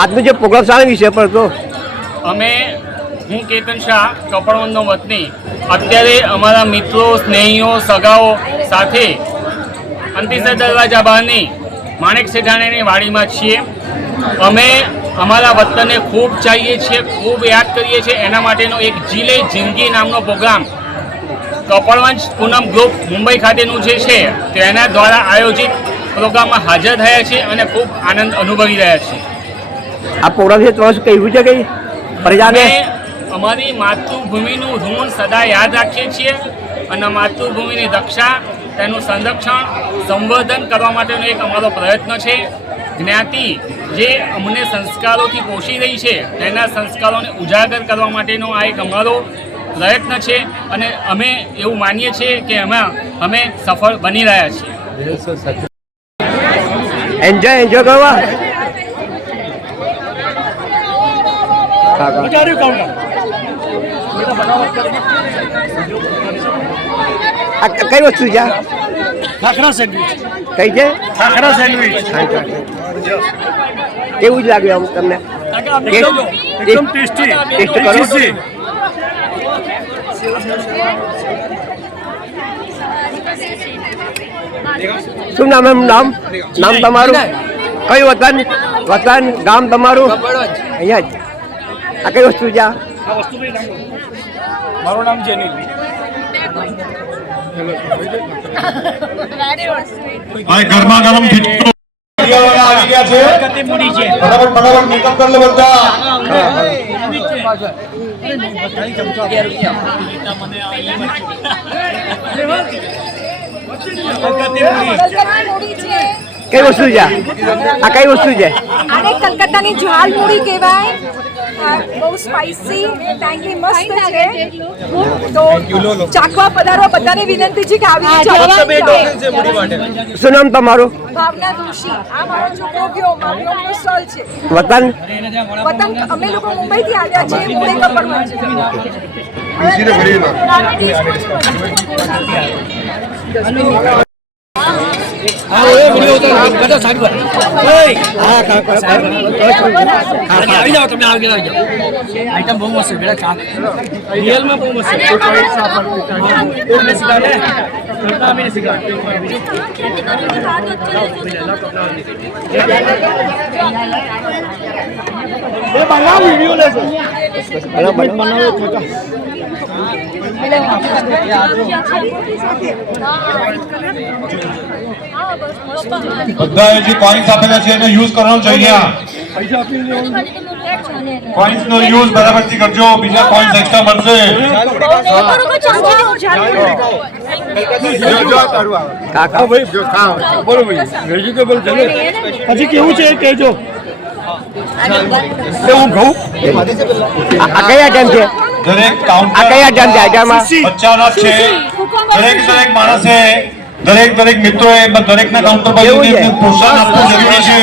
આજનો જે પ્રોગ્રામ શાના વિશે પર તો અમે, હું કેતન શાહ કપડવંદનો વતની, અત્યારે અમારા મિત્રો, સ્નેહીઓ, સગાઓ સાથે અંતિસર દરવાજા બહારની માણેક સેઠાણીની વાડીમાં છીએ. અમે અમારા વતનને ખૂબ ચાહીએ છીએ, ખૂબ યાદ કરીએ છીએ. એના માટેનો એક જીલે જિંદગી નામનો પ્રોગ્રામ કપડવંશ પૂનમ ગ્રુપ મુંબઈ ખાતેનું જે છે, તેના દ્વારા આયોજિત પ્રોગ્રામમાં હાજર થયા છે અને ખૂબ આનંદ અનુભવી રહ્યા છીએ. આ પ્રોગ્રામ છે શું કહ્યું છે કંઈ? પ્રજાને? અમારી માતૃભૂમિનું ઋણ સદા યાદ રાખીએ છીએ અને માતૃભૂમિની રક્ષા તેનું સંરક્ષણ સંવર્ધન કરવા માટેનો એક અમારો પ્રયત્ન છે. જ્ઞાતિ જે અમને સંસ્કારોથી પોષી રહી છે તેના સંસ્કારોને ઉજાગર કરવા માટેનો આ એક અમારો પ્રયત્ન છે અને અમે એવું માનીએ છીએ કે એમાં અમે સફળ બની રહ્યા છીએ. એન્જોય એન્જોય કરવા. આ કઈ વસ્તુ છે? ખાખરા સેન્ડવિચ. કઈ છે? ખાખરા સેન્ડવિચ. કેવું જ લાગ્યું આવું તમને. એકદમ ટેસ્ટી. ટેસ્ટ કરો. શું નામ એમ નામ? નામ તમારું? કયું વતન? વતન? ગામ તમારું? અહીંયા જ. આ કઈ વસ્તુ છે? આ? આ વસ્તુ ભાઈ નામ મારું નામ જેનિલ. ભાઈ ગરમા ગરમ ખીચડો આવી ગયા છે. મેકઅપ કરી લે બધા. છે કઈ વસ્તુ છે? આ? આ કઈ વસ્તુ છે? આને કલકત્તાની ઝાલ મૂડી કહેવાય. બહુ સ્પાઇસી ટેંગી મસ્ત છે. તો ચાખવા પધારવા બધાને વિનંતી છે કે આવી શું નામ તમારું? ભાવના દોશી. આ મારો છોકરો ગયો. મારો સ્ટોલ છે. વતન? વતન અમે લોકો મુંબઈથી આવ્યા છીએ. મૂળે કપડમાં છે. આવી જાઓ તમે આવી જાઓ આઈટમ બહુ મસ્ત છે બેટા ચા રિયલમાં બહુ મસ્ત બનાવ વિડિયો લેજો. બધાએ જે કોઈન્સ આપેલા છે એને યુઝ કરવાનો છે અહીંયા. કોઈન્સ નો યુઝ બરાબરથી કરજો. બીજા કોઈન્સ એક્સ્ટ્રા મળશે. કાકા. બોલો ભાઈ. વેજીટેબલ જલે પછી કેવું છે કહેજો. હું ઘઉં? આ કયા ટાઈમ છે? દરેક કાઉન્ટર કયા છે. દરેક દરેક માણસે દરેક દરેક મિત્રોએ દરેકના કાઉન્ટર પર? જઈને પ્રોત્સાહન આપવું જરૂરી છે.